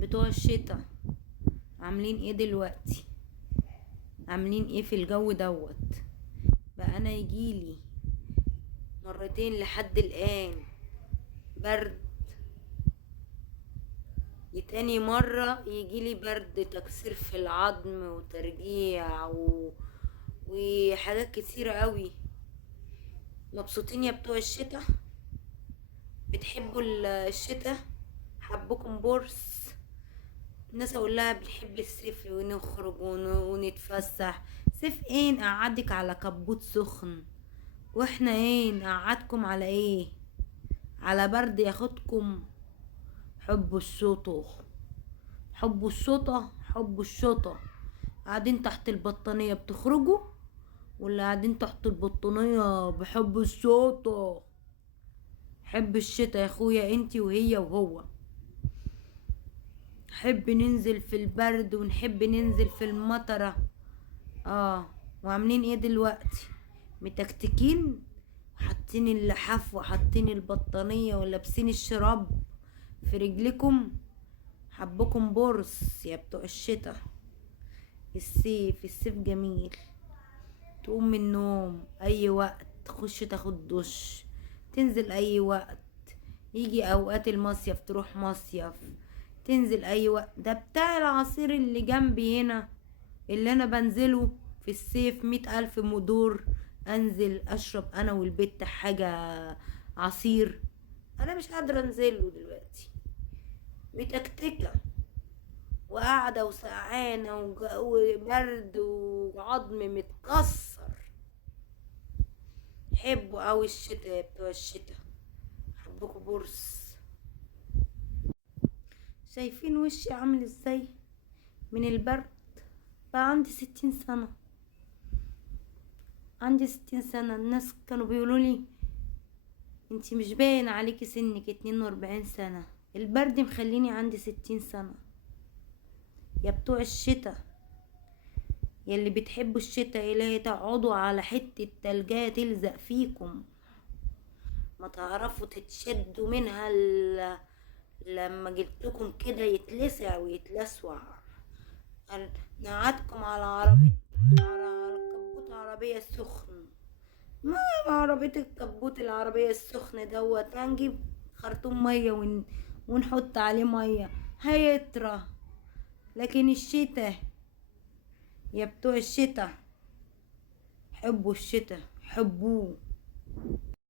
بتوع الشتا، عاملين ايه دلوقتي؟ عاملين ايه في الجو دوت؟ بقى انا يجيلي مرتين لحد الان برد، تاني مرة يجيلي برد، تكسير في العظم وترجيع وحاجات كتيرة قوي. مبسوطين يا بتوع الشتا؟ بتحبوا الشتا؟ حبكم بورس؟ الناس اقول لها بنحب الصيف ونخرج ونتفسح. صيف ايه نقعدك على كبوت سخن، واحنا ايه نقعدكم على ايه؟ على برد ياخدكم. حبوا الشطو، حبوا الشطا، حبوا الشطا. قاعدين تحت البطانية بتخرجوا، ولا قاعدين تحت البطانية بحب الشطا؟ حب الشتا يا اخويا، انتي وهي وهو. نحب ننزل في البرد ونحب ننزل في المطرة. اه. وعاملين ايه دلوقتي؟ متكتكين، حاطين اللحاف وحاطين البطانية ولابسين الشراب في رجلكم. حبكم بورس يا بتوع الشتا. الصيف جميل. تقوم من النوم اي وقت، تخش تاخد دش، تنزل اي وقت. يجي اوقات المصيف تروح مصيف، تنزل اي وقت. ده بتاع العصير اللي جنبي هنا، اللي انا بنزله في الصيف 100,000 مدور. انزل اشرب انا والبت حاجة عصير. انا مش قادرة انزله دلوقتي، متكتكة وقاعدة وسقعانة وبرد وعظمي متكسر. حبوا اوي الشتا يا بتوع الشتا، حبكوا بورس. شايفين وشي عامل ازاي من البرد؟ بقى عندي 60 سنة، عندي 60 سنة. الناس كانوا بيقولولي انتي مش باين عليكي سنك 42 سنة. البرد مخليني عندي 60 سنة. يا بتوع الشتا، يلي بتحبوا الشتا، إلهي تقعدوا على حتة تلجاية تلزق فيكم، ما تعرفوا تتشدوا منها لما جبتكم كده يتلسع ويتلسوع. نقعدكم على عربية، على كبوت عربية سخن. ما عربية الكبوت العربية السخن دوت، هنجيب خرطوم مية ونحط عليه مية هيطرى. لكن الشتا يا بتوع الشتا، حبوا الشتا، حبوه.